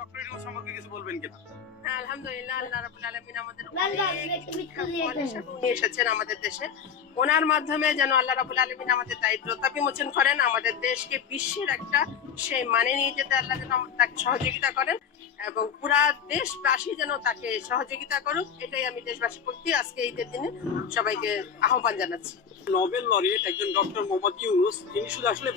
Doctor Yunus সম্পর্কে কিছু বলবেন কিনা? হ্যাঁ, আলহামদুলিল্লাহ, আল্লাহ রাব্বুল আলামিন আমাদের নিয়ে এসেছেন আমাদের দেশে। ওনার মাধ্যমে যেন আল্লাহ রাব্বুল আলামিন আমাদের দারিদ্রতা বিমোচন করেন, আমাদের দেশকে বিশ্বের একটা সেই মানে নিয়ে যেতে আল্লাহ যেন তাকে সহযোগিতা করেন এবং পুরা দেশবাসী যেন তাকে সহযোগিতা করুক, এটাই আমি দেশবাসীর প্রতি আজকে ঈদের দিনে সবাইকে আহ্বান জানাচ্ছি। নোবেল লরিয়েট একজন ডক্টর মোহাম্মদ ইউনূস, তিনি শুধু আসলে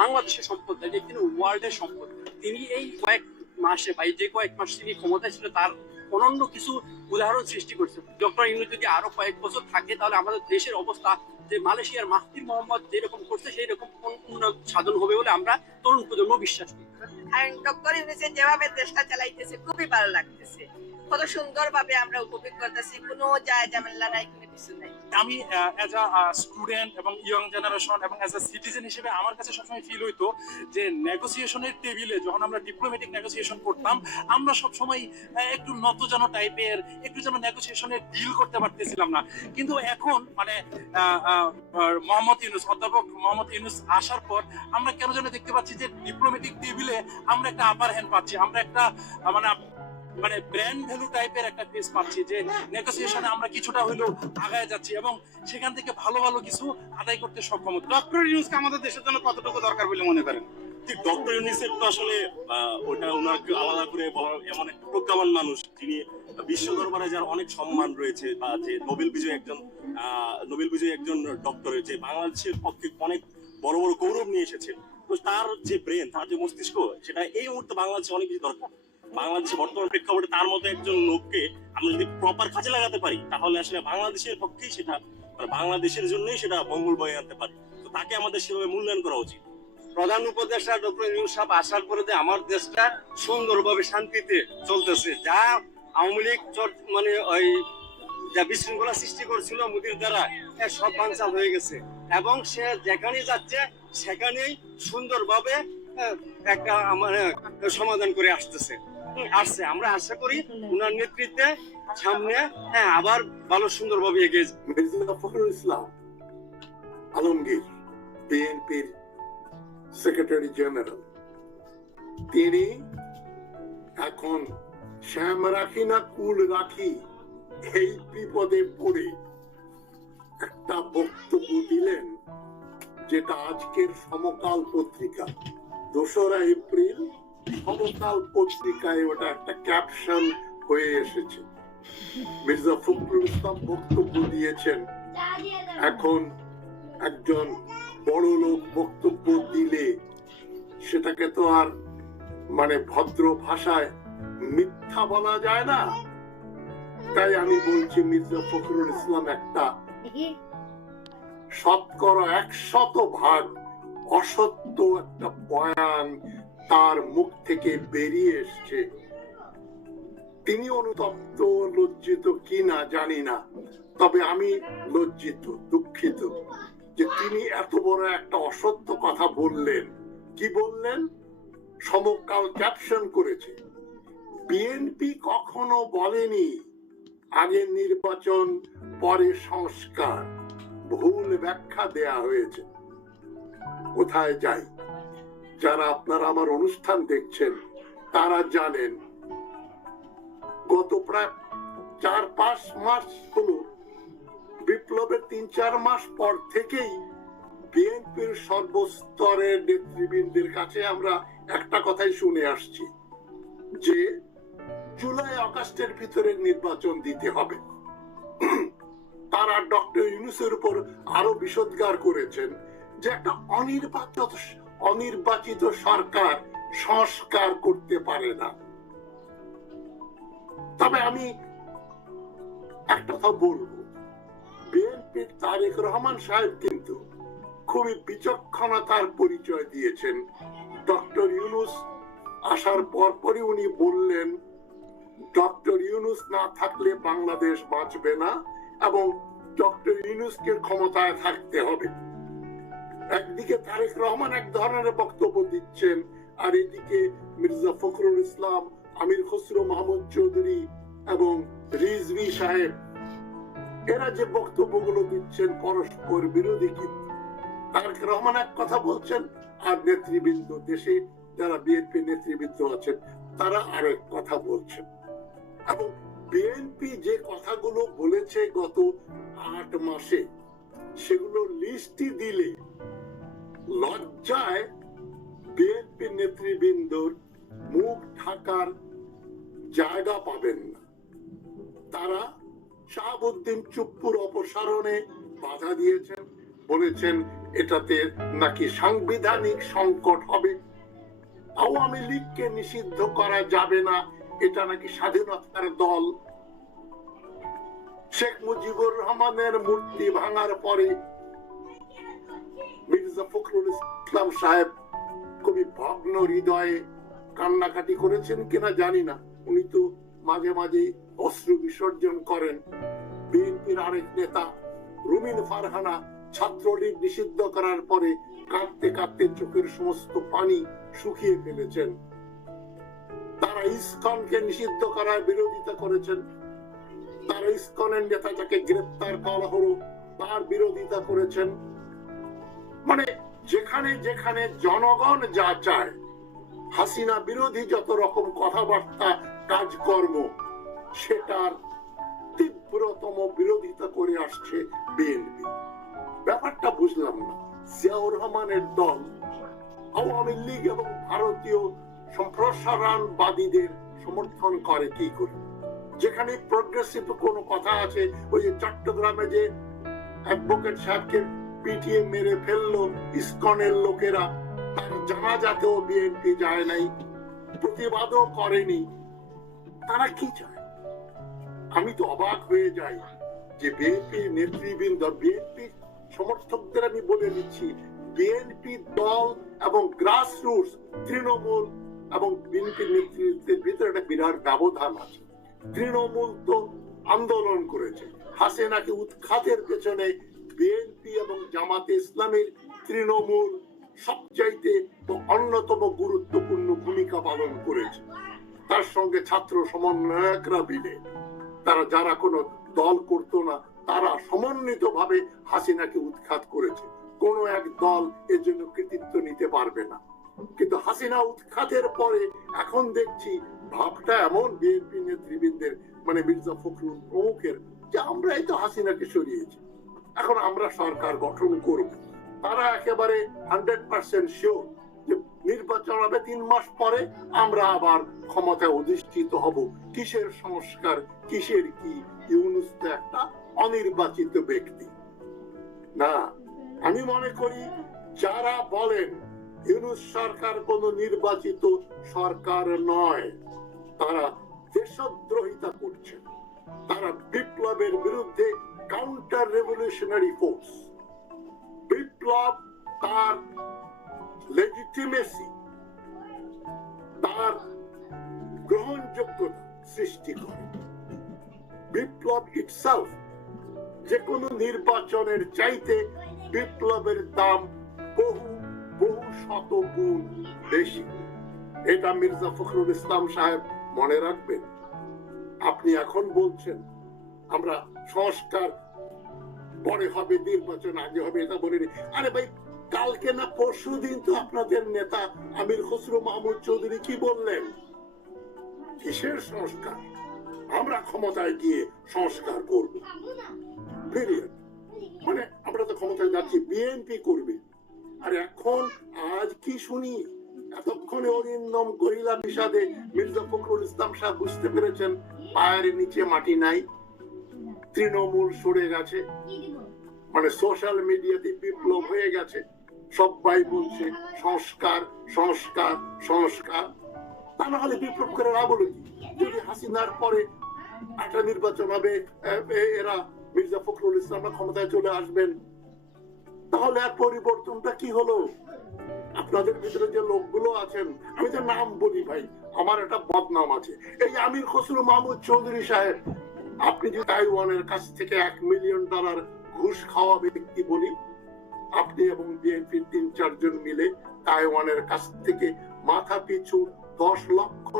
বাংলাদেশের সম্পদ না, তিনি ওয়ার্ল্ডের সম্পদ। তিনি এই কয়েক মাসে বা যে কয়েক মাস তিনি ক্ষমতায় ছিল তার অনন্য কিছু উদাহরণ সৃষ্টি করছে। ডক্টর ইউনূস যদি আরো কয়েক বছর থাকে তাহলে আমাদের দেশের অবস্থা যে মালয়েশিয়ার মাহতির মোহাম্মদ যেরকম করছে সেই রকম উন্নয়ন সাধন হবে বলে আমরা তরুণ প্রজন্ম বিশ্বাস করি। ডক্টর ইউনূসের যেভাবে দেশটা চালাইতেছে খুবই ভালো লাগতেছে, কত সুন্দর ভাবে আমরা উপভোগ করতেছি, কোনো যায় ঝামেলা নাই, কোনো কিছু নাই। আমি অ্যাজ আ স্টুডেন্ট এবং ইয়ং জেনারেশন এবং অ্যাজ আ সিটিজেন হিসেবে আমার কাছে সবসময় ফিল হইতো যে নেগোসিয়েশনের টেবিলে যখন আমরা ডিপ্লোম্যাটিক নেগোসিয়েশন করতাম, আমরা সবসময় একটু নতজানো টাইপের, একটু যেন নেগোসিয়েশনের ডিল করতে পারতেছিলাম না। কিন্তু এখন মানে মোহাম্মদ ইউনূস, অধ্যাপক মোহাম্মদ ইউনূস আসার পর আমরা কেন যেন দেখতে পাচ্ছি যে ডিপ্লোম্যাটিক টেবিলে আমরা একটা আপার হ্যান্ড পাচ্ছি, আমরা একটা মানে ব্র্যান্ড ভ্যালু টাইপের একটা ফেস পাচ্ছি, যে নেগোসিয়েশনে আমরা কিছুটা হইলেও আগায় যাচ্ছি এবং সেখান থেকে ভালো ভালো কিছু আদায় করতে সক্ষম হচ্ছি। ডক্টর ইউনূসকে আমাদের দেশের জন্য কতটুকু দরকার বলে মনে করেন? ডক্টর ইউনূসের তো আসলে ওটা ওনাকে আলাদা করে বলার, এমন একটা প্রজ্ঞাবান মানুষ যিনি বিশ্ব দরবারে যার অনেক সম্মান রয়েছে, বা যে নোবেল বিজয়ী একজন ডক্টর, যে বাংলাদেশের পক্ষে অনেক বড় বড় গৌরব নিয়ে এসেছেন। তো তার যে ব্রেন, তার যে মস্তিষ্ক, সেটা এই মুহূর্তে বাংলাদেশে অনেক বেশি দরকার। বাংলাদেশের বর্তমান প্রেক্ষাপটে তার মতো একজন লোককে আমরা যদি প্রপার কাজে লাগাতে পারি, তাহলে আসলে বাংলাদেশের পক্ষেই সেটা, মানে বাংলাদেশের জন্যই সেটা মঙ্গল বয়ে আনতে পারে। তো তাকে আমাদের সেভাবে মূল্যায়ন করা উচিত। প্রধান উপদেষ্টা ডক্টর ইউনূস সাহেব আসার পরে আমার দেশটা সুন্দরভাবে শান্তিতে চলতেছে। যা আওয়ামী লীগ মানে ওই যা বিশৃঙ্খলা সৃষ্টি করছিল মোদির দ্বারা, সব বানচাল হয়ে গেছে এবং সে যেখানে যাচ্ছে সেখানেই সুন্দরভাবে একটা মানে সমাধান করে আসছে। আমরা আশা করি উনার নেতৃত্বে সামনে আবার ভালো সুন্দরভাবে এগিয়ে যাবে। মির্জা ফখরুল ইসলাম আলমগীর, বিএনপির সেক্রেটারি জেনারেল, তিনি এখন শ্যাম রাখি না কুল রাখি এই বিপদে পড়ে একটা বক্তব্য দিলেন, যেটা আজকের সমকাল পত্রিকা 2রা এপ্রিল সমকাল পত্রিকায় ওটা একটা ক্যাপশন হয়ে এসেছে। মির্জা ফখরুল ইসলাম বক্তব্য দিয়েছেন, এখন একজন বড় লোক বক্তব্য দিলে সেটাকে তো আর মানে ভদ্র ভাষায় মিথ্যা বলা যায় না। তাই আমি বলছি মির্জা ফখরুল ইসলাম একটা 100% অসত্য একটা বয়ান তার মুখ থেকে বেরিয়ে এসছে। তিনি অনুতপ্ত, লজ্জিত কি না জানি না, তবে আমি লজ্জিত, দুঃখিত যে তিনি এত বড় একটা অসত্য কথা বললেন। কি বললেন? সমকাল ক্যাপশন করেছে, বিএনপি কখনো বলেনি আগে নির্বাচন পরে সংস্কার, ভুল ব্যাখ্যা দেয়া হয়েছে। কোথায় যাই, যারা আপনারা আমার অনুষ্ঠান দেখছেন তারা জানেন, গত প্রায় 4-5 মাস হলো, বিপ্লবের 3-4 মাস পর থেকেই বিএনপির সর্বস্তরের নেতৃবৃন্দের কাছে আমরা একটা কথাই শুনে আসছি, যে জুলাই আগস্টের ভিতরে নির্বাচন দিতে হবে। তারা ডক্টর ইউনূসের উপর আরো বিষোদ্গার করেছেন যে একটা অনির্বাচিত সরকার সংস্কার করতে পারে না। তবে আমি একটা কথা বলবো, বিএনপির তারেক রহমান সাহেব কিন্তু খুবই বিচক্ষণতার পরিচয় দিয়েছেন। ডক্টর ইউনূস আসার পরপরই উনি বললেন, ডক্টর ইউনূস না থাকলে বাংলাদেশ বাঁচবে না এবং ডক্টর ইউনূসকে ক্ষমতায় থাকতে হবে। একদিকে তারেক রহমান এক ধরনের বক্তব্য দিচ্ছেন, আর এদিকে মির্জা ফখরুল ইসলাম, আমির খসরু মাহমুদ চৌধুরী এবং রিজভী সাহেব, এরা যে বক্তব্যগুলো দিচ্ছেন পরস্পর বিরোধী। কিন্তু তারেক রহমান এক কথা বলছেন আর নেতৃবৃন্দ দেশে যারা বিএনপি নেতৃবৃন্দ আছেন তারা আরেক কথা বলছেন, এবং বিএনপি যে কথাগুলো বলেছে গত 8 মাসে সেগুলো লিস্টই দিলে লজ্জায় বিএনপি নেতৃবৃন্দর মুখ ঢাকার জায়গা পাবেন না। তারা শাহাবুদ্দিন চুপ্পুর অপসারণে বাধা দিয়েছেন, বলেছেন এটাতে নাকি সাংবিধানিক সংকট হবে, আওয়ামী লীগকে নিষিদ্ধ করা যাবে না, এটা নাকি স্বাধীনতার দল। শেখ মুজিবুর রহমানের মূর্তি ভাঙার পরে মির্জা ফখরুল ইসলাম সাহেব খুবই ভগ্ন হৃদয়ে কান্নাকাটি করেছেন কিনা জানি না, উনি তো মাঝে মাঝে অশ্রু বিসর্জন করেন। বিএনপির আরেক নেতা রুমিন ফারহানা ছাত্রলীগ নিষিদ্ধ করার পরে কাঁদতে কাঁদতে চোখের সমস্ত পানি শুকিয়ে ফেলেছেন। তারা ইসকনকে নিষিদ্ধ করার বিরোধিতা করেছেন, তারা ইসকনের নেতা যাকে গ্রেপ্তার করা হলো তার বিরোধিতা করেছেন। মানে যেখানে যেখানে জনগণ যা চায়, হাসিনা বিরোধী যত রকম কথাবার্তা কাজকর্ম, সেটার তীব্রতম বিরোধিতা করে আসছে বিএনপি। ব্যাপারটা বুঝলাম না, জিয়াউর রহমানের দল আওয়ামী লীগ এবং ভারতীয় সম্প্রসারণবাদীদের সমর্থন করে কি করে? যেখানে প্রগ্রেসিভ কোনো কথা আছে, ওই যে চট্টগ্রামে যে অ্যাডভোকেট সাহেবকে পিটিয়ে মেরে ফেললো ইসকনের লোকেরা, তার জানাজাতেও বিএনপি যায় নাই, প্রতিবাদও করেনি। তারা কি চায়? আমি তো অবাক হয়ে যাই যে বিএনপি নেতৃবৃন্দ, বিএনপি সমর্থকদের আমি বলে দিচ্ছি, বিএনপি দল এবং গ্রাসরুটস তৃণমূল এবং বিএনপি নেতৃত্বের ভিতরে একটা বিরাট ব্যবধান আছে। তৃণমূল তো আন্দোলন করেছে, হাসিনাকে উৎখাতের পেছনে বিএনপি এবং জামাতে ইসলামের তৃণমূল সবচাইতে অন্যতম গুরুত্বপূর্ণ ভূমিকা পালন করেছে। তার সঙ্গে ছাত্র সমন্বয়করা মিলে, তারা যারা কোনো দল করতো না, তারা সমন্বিতভাবে হাসিনাকে উৎখাত করেছে। কোনো এক দল এর জন্য কৃতিত্ব নিতে পারবে না। কিন্তু হাসিনা উৎখাতের পরে এখন দেখছি ভাবটা এমন বিএনপি নেতৃবৃন্দের, মানে মির্জা ফখরুল প্রমুখের, যে আমরাই তো হাসিনাকে সরিয়েছি, এখন আমরা সরকার গঠন করব। তারা একেবারে 100% শিওর যে নির্বাচন হবে 3 মাস পরে, আমরা আবার ক্ষমতায় অধিষ্ঠিত হব। কিসের সংস্কার, কিসের কি? ইউনূস তো একটা অনির্বাচিত ব্যক্তি না। আমি মনে করি যারা বলেন ইউনূস সরকার কোনো নির্বাচিত সরকার নয়, তারা দেশদ্রোহিতা করছেন। তারা বিপ্লবের বিরুদ্ধে কাউন্টার রেভলিউশনারি ফোর্স। বিপ্লব তার লেজিটিমেসি, তার গ্রহণযোগ্যতা সৃষ্টি করে। বিপ্লব ইটসেলফ যে কোনো নির্বাচনের চাইতে বিপ্লবের দাম বহু বহু শত গুণ বেশি। এটা মির্জা ফখরুল ইসলাম সাহেব মনে রাখবেন। আপনি এখন বলছেন আমরা সংস্কার পরে হবে, নির্বাচন আগে হবে, এটা বলে নি। আরে ভাই, কালকে না পরশুদিন তো আপনাদের নেতা আমির খসরু মাহমুদ চৌধুরী কি বললেন? কিসের সংস্কার? আমরা ক্ষমতায় গিয়ে সংস্কার করব, পিরিয়ড। মানে আমরা তো ক্ষমতায় যাচ্ছি, বিএনপি করবে। আর এখন আজ কি শুনি, এতক্ষণে অরিন্দম গহিলা বিষাদে মির্জা ফখরুল ইসলাম সাহেব বুঝতে পেরেছেন পায়ের নিচে মাটি নাই, তৃণমূল সরে গেছে, মানে সোশ্যাল মিডিয়াতে বিপ্লব হয়ে গেছে। সবাই বলছে সংস্কার সংস্কার সংস্কার। তা না হলে বিপ্লব করে না বলুন। যদি হাসিনার পরে একটা নির্বাচন হবে, এরা মির্জা ফখরুল ইসলাম ক্ষমতায় চলে আসবেন, তাহলে আর পরিবর্তনটা কি হলো? আপনাদের ভিতরে যে লোকগুলো আছেন, আমি তো নাম বলি ভাই, আমার একটা বদনাম আছে। এই আমির খসরু মাহমুদ চৌধুরী সাহেব, আপনি যে তাইওয়ানের কাছ থেকে $1 মিলিয়ন ঘুষ খাওয়া ব্যক্তি বলি, আপনি এবং বিএনপির 3-4 জন মিলে তাইওয়ানের কাছ থেকে মাথা পিছু $10 লক্ষ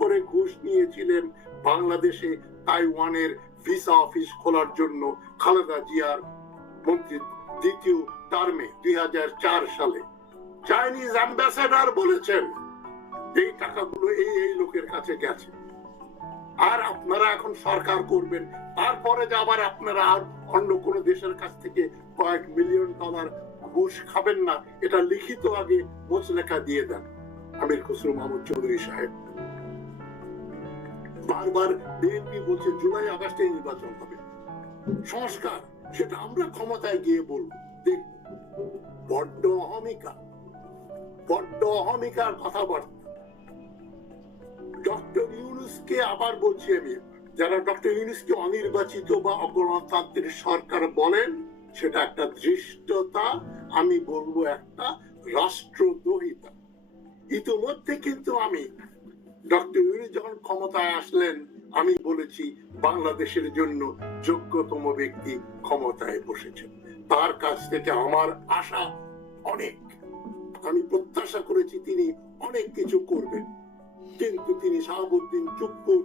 করে ঘুষ নিয়েছিলেন বাংলাদেশে তাইওয়ানের ভিসা অফিস খোলার জন্য খালেদা জিয়ার মন্ত্রী দ্বিতীয় টার্মে 2004 সালে। চাইনিজ অ্যাম্বাসেডর বলেছেন এই টাকাগুলো এই লোকের কাছে গেছে, আর আপনারা এখন সরকার করবেন, তারপরে যে আবার আপনারা আর অন্য কোন দেশের কাছ থেকে কয়েক মিলিয়ন ডলার ঘুষ খাবেন না, এটা লিখিত আগে মুচলেখা দিয়ে দেন। আমির খসরু মাহমুদ চৌধুরী সাহেব বারবার বিএনপি বলছে জুলাই আগস্টে নির্বাচন হবে, সংস্কার সেটা আমরা ক্ষমতায় গিয়ে বলবো। দেখ, বড্ড অহমিকার কথাবার্তা। ডক্টর ইউনূসকে আবার বলছি আমি, যারা ডক্টর ইউনূসকে অনির্বাচিত বা অগণতান্ত্রিক সরকার বলেন, সেটা একটা ধৃষ্টতা, আমি বলবো একটা রাষ্ট্রদ্রোহিতা। ইতিমধ্যে কিন্তু আমি ডক্টর ইউনূস যখন ক্ষমতায় আসলেন, আমি বলেছি বাংলাদেশের জন্য যোগ্যতম ব্যক্তি ক্ষমতায় বসেছেন, তার কাছ থেকে আমার আশা অনেক। আমি প্রত্যাশা করেছি তিনি অনেক কিছু করবেন, কিন্তু তিনি শাহাবুদ্দিন চুপ্পুর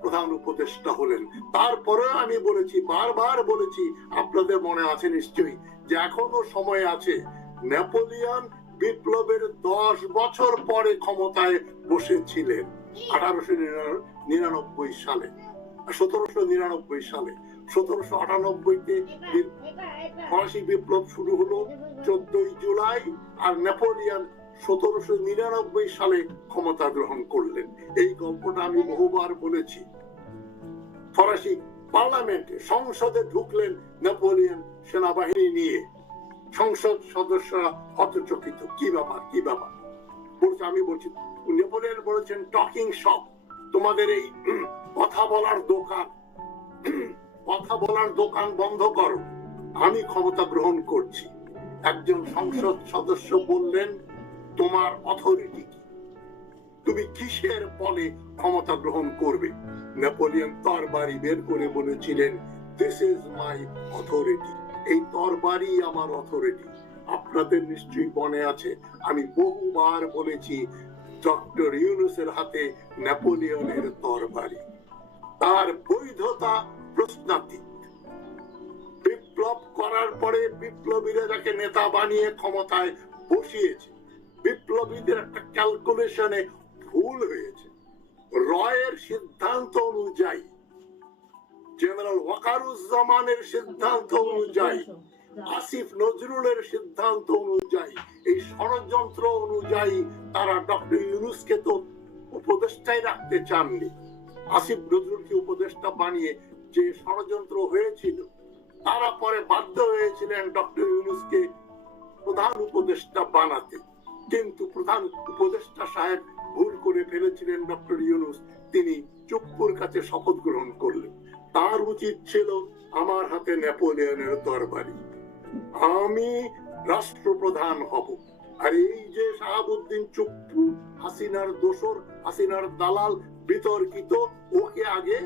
প্রধান উপদেষ্টা হলেন। তারপরে আমি বলেছি, বারবার বলেছি, আপনাদের মনে আছে নিশ্চয়ই, যে এখনো সময় আছে। নেপোলিয়ন বিপ্লবের 10 বছর পরে ক্ষমতায় বসেছিলেন 1899 সালে, 1799 সালে। 1798-তে ফরাসি বিপ্লব শুরু হলো 14 জুলাই, আর নেপোলিয়ন 1799 সালে ক্ষমতা গ্রহণ করলেন। এই গল্পটা আমি বহুবার বলেছি। ফরাসি পার্লামেন্টে, সংসদে ঢুকলেন নেপোলিয়ন সেনাবাহিনী নিয়ে, সংসদ সদস্যরা হতচকিত, কি ব্যাপার বলছে। আমি বলছি, নেপোলিয়ন বলেছেন, টকিং শপ, তোমাদের এই কথা বলার দোকান বন্ধ করো, আমি ক্ষমতা গ্রহণ করছি। একজন সংসদ সদস্য বললেন, তোমার অথরিটি কি, তুমি কিসের বলে ক্ষমতা গ্রহণ করবে? নেপোলিয়ন তরবারি বের করে বলেছিলেন, দিস ইজ মাই অথরিটি, এই তরবারি আমার অথরিটি। আপনাদের নিশ্চয়ই মনে আছে, আমি বহুবার বলেছি, ডক্টর ইউনূসের হাতে নেপোলিয়নের তরবারি, তার বৈধতা প্রশ্নাতীত। বিপ্লব করার পরে বিপ্লবীরা যাকে নেতা বানিয়ে ক্ষমতায় বসিয়েছে, বিপ্লবীদের একটা ক্যালকুলেশনে ভুল হয়েছে। রয়ের সিদ্ধান্ত অনুযায়ী, জেনারেল ওয়াকারুজ্জামানের সিদ্ধান্ত অনুযায়ী, আসিফ নজরুলের সিদ্ধান্ত অনুযায়ী, এই ষড়যন্ত্র অনুযায়ী তারা ডক্টর ইউনূসকে তো উপদেষ্টাই রাখতে চাননি। আসিফ নজরুলকে উপদেষ্টা বানিয়ে যে ষড়যন্ত্র হয়েছিল, তারা পরে বাধ্য হয়েছিলেন ডক্টর ইউনূসকে প্রধান উপদেষ্টা বানাতে। কিন্তু প্রধান উপদেষ্টা সাহেব ভুল করে ফেলেছিলেন ডক্টর ইউনূস, তিনি চুপ্পুর কাছে শপথ গ্রহণ করলেন। তার উচিত ছিল আমার হাতে নেপোলিয়নের তরবারি, আমি রাষ্ট্রপ্রধান হব। আর এই যে শাহাবুদ্দিন চুপ্পু, হাসিনার দোসর, হাসিনার দালাল, বিতর্কিত, ওকে আগে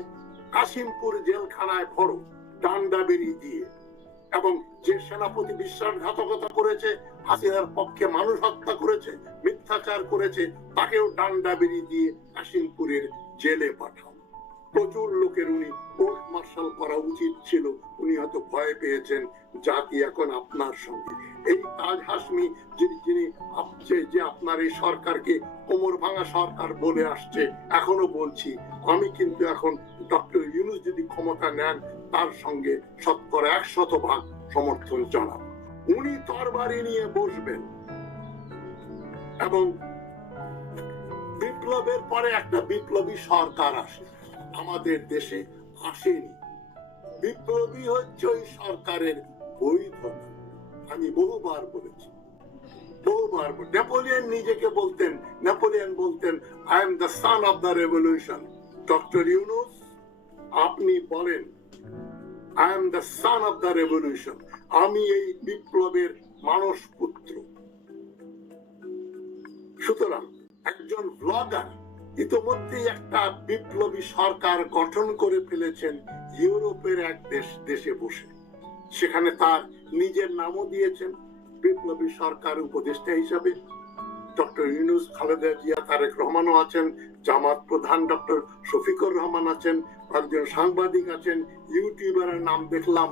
কাশিমপুর জেলখানায় ভরো ডান্ডা বেরি দিয়ে, এবং যে সেনাপতি বিশ্বাসঘাতকতা করেছে, হাসিনার পক্ষে মানুষ হত্যা করেছে, মিথ্যাচার করেছে, তাকেও ডান্ডা বেরি দিয়ে কাশিমপুরের জেলে পাঠাও। প্রচুর লোকের উনি কোর্ট মার্শাল করা উচিত ছিল, উনি হয়তো ভয় পেয়েছেন। জাতি এখন আপনার সঙ্গে। এই তাজ হাশমি যিনি যে আপনার এই সরকারকে কোমর ভাঙা সরকার বলে আসছে, এখনো বলছি, আমি কিন্তু এখন ডক্টর ইউনূস যদি ক্ষমতা নেন, তার সঙ্গে 100% সমর্থন জানাব। উনি তরবারি নিয়ে বসবেন, এবং বিপ্লবের পরে একটা বিপ্লবী সরকার আসে, আমাদের দেশে আসেনি। বিপ্লবী হচ্ছে ওই সরকারের বৈধতা। আমি বহুবার বলেছি, নেপোলিয়ন নিজেকে বলতেন, I am the son of the revolution. Doctor Yunus, আপনি বলেন, I am the son of the revolution, আমি এই বিপ্লবের মানস পুত্র। সুতরাং একজন ব্লগার ইতিমধ্যেই একটা বিপ্লবী সরকার গঠন করে ফেলেছেন ইউরোপের এক দেশে বসে। সেখানে তার নিজের নামও দিয়েছেন বিপ্লবী সরকার উপদেষ্টা হিসাবে। ডক্টর ইউনূস, খালেদা জিয়া, তারেক রহমানও আছেন, জামাত প্রধান ডক্টর শফিকুর রহমান আছেন, একজন সাংবাদিক আছেন, ইউটিউবারের নাম দেখলাম,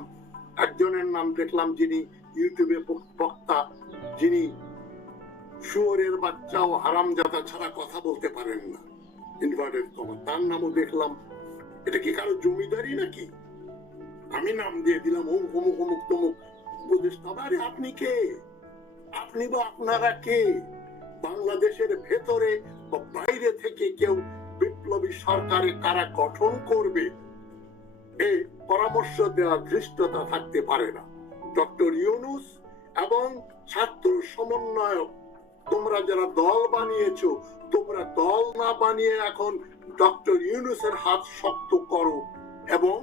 একজনের নাম দেখলাম যিনি ইউটিউবে বক্তা, যিনি শুয়োরের বাচ্চা ও হারামজাদা ছাড়া কথা বলতে ইনভার্টেড কমা, তার নামও দেখলাম। এটা কি কারো জমিদারি নাকি? আমি নাম দিয়ে দিলাম অমুক অমুক অমুক তমুক উপদেষ্টা। আরে আপনি কে? আপনি বা আপনারা কে? বাংলাদেশের ভেতরে বা বাইরে থেকে কেউ বিপ্লবী সরকারে কারা গঠন করবে এই পরামর্শ দেওয়ার ধৃষ্টতা থাকতে পারে না। ডক্টর ইউনূস এবং ছাত্র সমন্বয়ক, তোমরা যারা দল বানিয়েছো, তোমরা দল না বানিয়ে এখন ডক্টর ইউনূসের হাত শক্ত করো এবং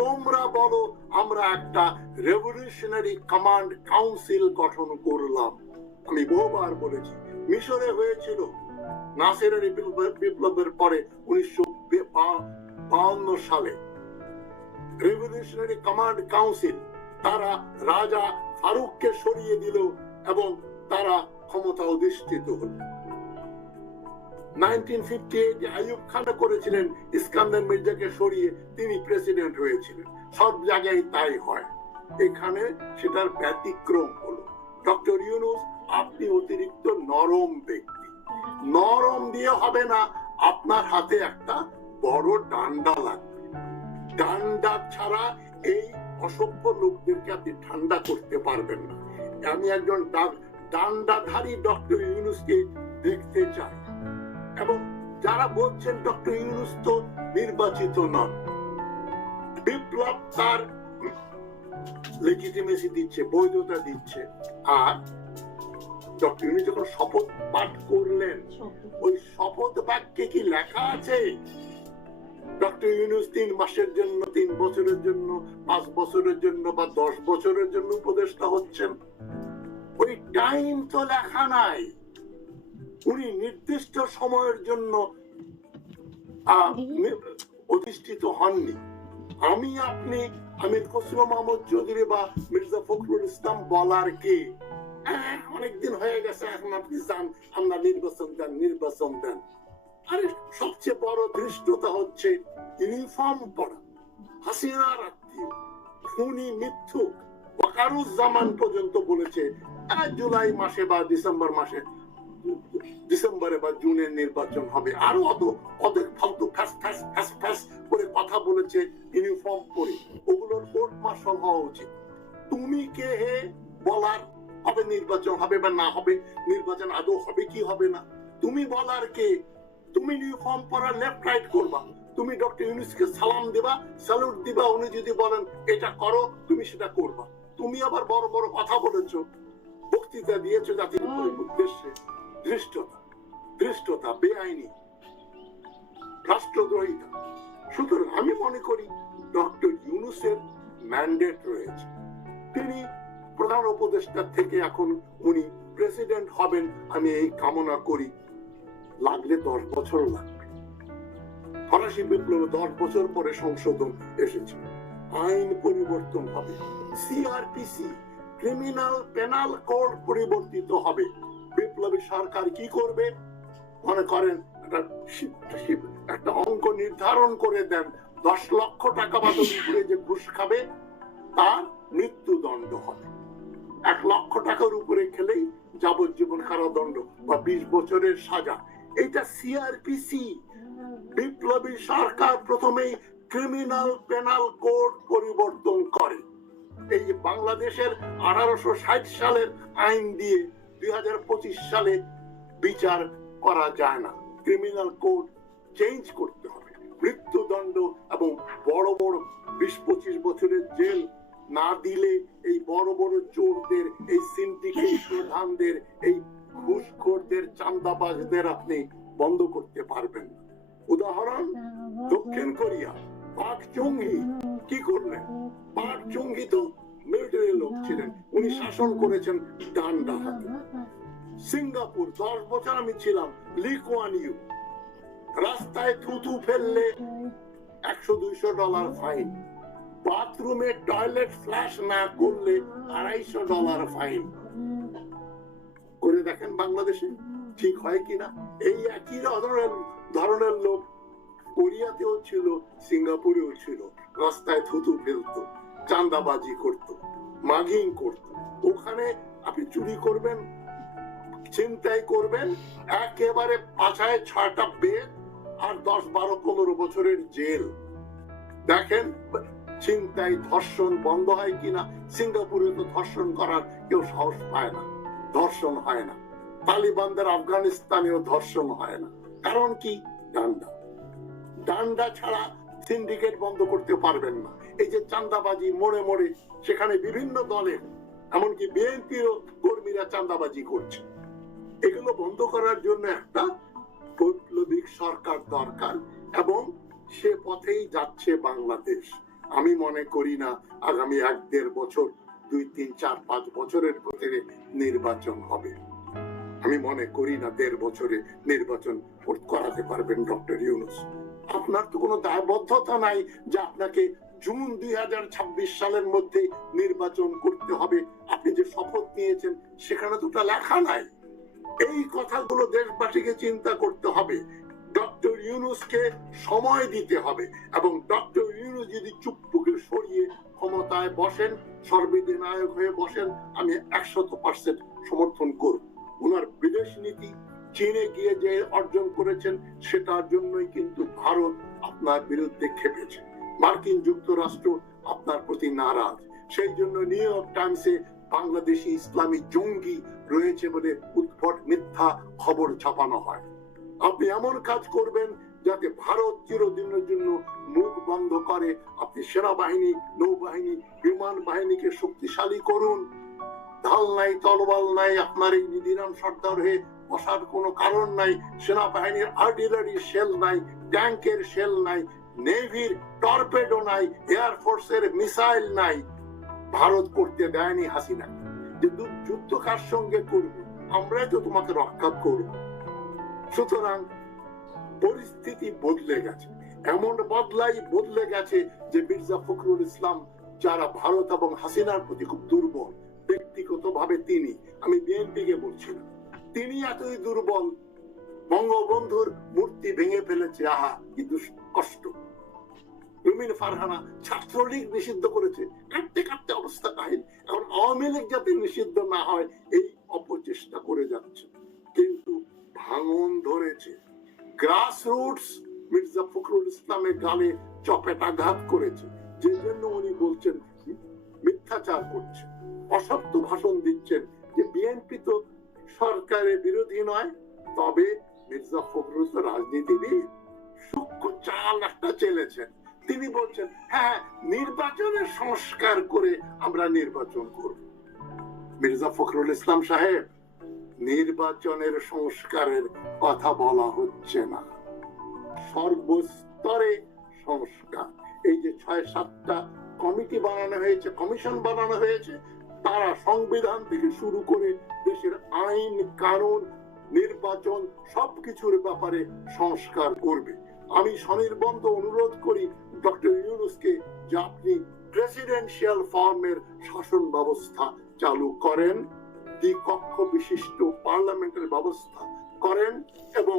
তোমরা বলো আমরা একটা রেভলিউশনারি কমান্ড কাউন্সিল গঠন করলাম। আমি বহুবার বলেছি, মিশরে হয়েছিল নাসেরের বিপ্লবের পরে 1952 সালে রেভলিউশনারি কমান্ড কাউন্সিল। তারা রাজা ফারুককে সরিয়ে দিল এবং তারা ক্ষমতা অধিষ্ঠিত হল। 1958 আইয়ুব খান করেছিলেন, ইস্কান্দার মির্জাকে সরিয়ে তিনি প্রেসিডেন্ট হয়েছিলেন। সব জায়গায় তাই হয়, এখানে সেটার ব্যতিক্রম হলো। ডক্টর ইউনূস, আপনি অতিরিক্ত নরম ব্যক্তি। নরম দিয়ে হবে না, আপনার হাতে একটা বড় ডান্ডা লাগবে। ডান্ডা ছাড়া এই অসভ্য লোকদেরকে আপনি ঠান্ডা করতে পারবেন না। আমি একজন ডান্ডাধারী ডক্টর ইউনূসকে দেখতে চাই। এবং যারা বলছেন ডক্টর ইউনূস তো নির্বাচিত নন, বিপ্লব তার লেজিটিমেসি দিচ্ছে, বৈধতা দিচ্ছে। আর ডক্টর ইউনূস যখন শপথ পাঠ করলেন, ওই শপথ বাক্যে কি লেখা আছে ডক্টর ইউনূস 3 মাসের জন্য, 3 বছরের জন্য, 5 বছরের জন্য বা 10 বছরের জন্য উপদেষ্টা হচ্ছেন? ওই টাইম তো লেখা নাই। উনি নির্দিষ্ট সময়ের জন্য অধিষ্ঠিত হননি। আমি আপনি আমির খসরু মাহমুদ চৌধুরী বা মির্জা ফখরুল ইসলাম বলার কে? অনেকদিন হয়ে গেছে, এখন আপনি যান, আমরা নির্বাচন দেন, নির্বাচন দেন। আরে সবচেয়ে বড় ধৃষ্টতা হচ্ছে ইউনিফর্ম পরা হাসিনার আত্মীয় খুনি মিথ্যুক ওয়াকারুজ্জামান পর্যন্ত বলেছে জুলাই মাসে বা ডিসেম্বরে বা জুনের নির্বাচন হবে। আরো অত ফালতু ফ্যাস করে কথা বলেছে ইউনিফর্ম পরে। ওগুলোর কোর্ট মার্শাল হওয়া উচিত। তুমি কে হে বলার হবে নির্বাচন হবে বা না হবে, নির্বাচন আদৌ হবে কি হবে না? তুমি বলার কে? তুমি ইউনিফর্ম পরা লেফট রাইট করবা, তুমি ডক্টর ইউনূসকে সালাম দিবা, স্যালুট দিবা, উনি যদি বলেন এটা করো তুমি সেটা করবা। তুমি আবার বড় বড় কথা বলেছো, বক্তৃতা দিয়েছো জাতির উদ্দেশ্যে। ধৃষ্টতা, বেআইনি, রাষ্ট্রদ্রোহিতা। সুতরাং আমি মনে করি ডক্টর ইউনূসের ম্যান্ডেট রয়েছে, তিনি প্রধান উপদেষ্টা থেকে এখন উনি প্রেসিডেন্ট হবেন, আমি এই কামনা করি। লাগলে 10 বছর লাগবে। ফরাসি বিপ্লবে 10 বছর পরে সংশোধন এসেছে, আইন পরিবর্তন হবে, সিআরপিসি ক্রিমিনাল পেনাল কোড পরিবর্তিত হবে। বিপ্লবী সরকার কি করবে? মনে করেন একটা অঙ্ক নির্ধারণ করে দেন, 10 লক্ষ টাকা বাদল উপরে যে ঘুষ খাবে তার মৃত্যুদণ্ড হবে। 1 লক্ষ টাকার উপরে খেলেই যাবজ্জীবন কারাদণ্ড বা 20 বছরের সাজা। এটা সিআরপিসি। বিপ্লবী সরকার প্রথমেই ক্রিমিনাল পেনাল কোড পরিবর্তন করে। এই যে বাংলাদেশের 1860 সালের আইন দিয়ে 2025 সালে বিচার করা যায় না। ক্রিমিনাল কোড চেঞ্জ করতে হবে। মৃত্যুদণ্ড এবং বড় বড় 20-25 বছরের জেল না দিলে এই বড় বড় চোরদের, এই সিন্ডিকেট প্রধানদের, এই ঘুষখোরদের, চাঁদাবাজদের আপনি বন্ধ করতে পারবেন না। উদাহরণ দক্ষিণ কোরিয়া, পাক চুং-হি কি করলেন? পাক চুং-হি তো মিলিটারি লোক ছিলেন, উনি শাসন করেছেন ডান্ডা হাতে। সিঙ্গাপুর 10 বছর আমি ছিলাম, লি কুয়ান ইউ রাস্তায় থুতু ফেললে $100-200 ফাইন, বাথরুমে টয়লেট ফ্লাশ না করলে $250 ফাইন। করে দেখেন বাংলাদেশে ঠিক হয় কিনা। এই একই ধরনের লোক কোরিয়াতেও ছিল, সিঙ্গাপুরেও ছিল। রাস্তায় থুতু ফেলতো, চাঁদাবাজি করত, মাগিং করত। ওখানে আপনি চুরি করবেন, ছিনতাই করবেন, একেবারে পাছায় 6টা বেদ আর 10, 12, 15 বছরের জেল। দেখেন ছিনতাই ধর্ষণ বন্ধ হয় কিনা। সিঙ্গাপুরে তো ধর্ষণ করার কেউ সাহস পায় না, ধর্ষণ হয় না। তালিবানদের আফগানিস্তানেও ধর্ষণ হয় না। কারণ কি? ডান্ডা। ডান্ডা ছাড়া সিন্ডিকেট বন্ধ করতে পারবেন না। এই যে চাঁদাবাজি মোড়ে মোড়ে, সেখানে বিভিন্ন দলের এমনকি বিএনপিরও কর্মীরা চাঁদাবাজি করছে। এগুলো বন্ধ করার জন্য একটা বৈপ্লবিক সরকার দরকার, এবং সে পথেই যাচ্ছে বাংলাদেশ। আমি মনে করি না আগামী 1-1.5 বছর, 2, 3, 4, 5 বছরের ভিতরে নির্বাচন হবে। আমি মনে করি না 1.5 বছরে নির্বাচন করাতে পারবেন ডক্টর ইউনূস। আপনার তো কোনো দায়বদ্ধতা নাই যে আপনাকে জুন 2026 সালের মধ্যে নির্বাচন করতে হবে। আপনি যে শপথ নিয়েছেন সেখানে তো তা লেখা নাই। এই কথাগুলো দেশবাসীকে চিন্তা করতে হবে। ডক্টর ইউনূসকে সময় দিতে হবে, এবং ডক্টর ইউনূস যদি চুপ্পুকে সরিয়ে ক্ষমতায় বসেন, সর্বাধিনায়ক হয়ে বসেন, আমি 100% সমর্থন করব। ওনার বিদেশ নীতি চীনে গিয়ে যে অর্জন করেছেন, সেটার জন্যই কিন্তু ভারত আপনার বিরুদ্ধে খেপেছে। মার্কিন যুক্তরাষ্ট্র আপনার প্রতি নারাজ। সেই জন্য নিউ ইয়র্ক টাইমসে বাংলাদেশি ইসলামী জঙ্গি রয়েছে বলে উদ্ভট মিথ্যা খবর ছাপানো হয়। আপনি এমন কাজ করবেন যাতে ভারত চিরদিনের জন্য মুখ বন্ধ করে। আপনি সেনাবাহিনী, নৌবাহিনী, বিমান বাহিনীকে শক্তিশালী করুন। ঢাল নাই, তলোয়ার নাই, আপনার এই নিধিরাম সর্দার হয়ে বসার কোনো কারণ নাই। সেনাবাহিনীর আর্টিলারি শেল নাই, ট্যাঙ্কের শেল নাই, নেভির টর্পেডো নাই, এয়ারফোর্সের মিসাইল নাই। ভারত করতে দেয়নি হাসিনা। যে যুদ্ধ কার সঙ্গে করবে? আমরাই তো তোমাকে রক্ষা করব। সুতরাং পরিস্থিতি বদলে গেছে, এমন বদলে গেছে যে মির্জা ফখরুল ইসলাম, যারা ভারত এবং হাসিনার প্রতি খুব দুর্বল ব্যক্তিগতভাবে, আমি বিএনপিকে বলছিলাম, তিনি এতই দুর্বল, বঙ্গবন্ধুর মূর্তি ভেঙে ফেলেছে। আহা কি কষ্ট। রুমিন ফারহানা ছাত্রলীগ নিষিদ্ধ করেছে, কাটতে কাটতে অবস্থা কাহিনী। এখন আওয়ামী লীগ যাতে নিষিদ্ধ না হয় এই অপচেষ্টা করে যাচ্ছে, কিন্তু ভাঙন ধরেছে। গ্রাস রুটস মির্জা ফখরুল ইসলামের গালে চপেটাঘাত করেছে, যে জন্য উনি বলছেন মিথ্যাচার করছে, অসত্য ভাষণ দিচ্ছেন যে বিএনপি তো সরকারের বিরোধী নয়। তবে মির্জা ফখরুল তো রাজনীতিবিদ, সূক্ষ্ম চাল একটা চেলেছেন। তিনি বলছেন হ্যাঁ, নির্বাচনের সংস্কার করে আমরা নির্বাচন করব। মির্জা ফখরুল ইসলাম সাহেব, নির্বাচনের সংস্কারের কথা বলা হচ্ছে না, সর্বস্তরে সংস্কার। এই যে 6-7টা কমিটি বানানো হয়েছে, কমিশন বানানো হয়েছে, তারা সংবিধান থেকে শুরু করে দেশের আইন কানুন, নির্বাচন সবকিছুর ব্যাপারে সংস্কার করবে। আমি স্বনির্বন্ধ অনুরোধ করি ডক্টর ইউনূসকে যে আপনি প্রেসিডেন্সিয়াল ফর্মের শাসন ব্যবস্থা চালু করেন, দ্বিকক্ষ বিশিষ্ট পার্লামেন্টের ব্যবস্থা করেন, এবং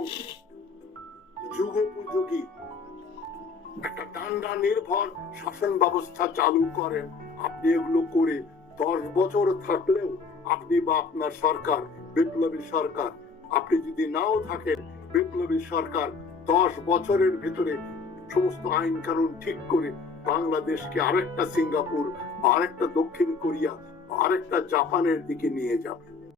যুগোপযোগী একটা ডান্ডা নির্ভর শাসন ব্যবস্থা চালু করেন। আপনি এগুলো করে 10 বছর থাকলেও, আপনি বা আপনার সরকার, বিপ্লবী সরকার, আপনি যদি নাও থাকেন, বিপ্লবী সরকার 10 বছরের ভিতরে সমস্ত আইন কানুন ঠিক করে বাংলাদেশকে আরেকটা সিঙ্গাপুর, আরেকটা দক্ষিণ কোরিয়া, আরেকটা জাপানের দিকে নিয়ে যাবে।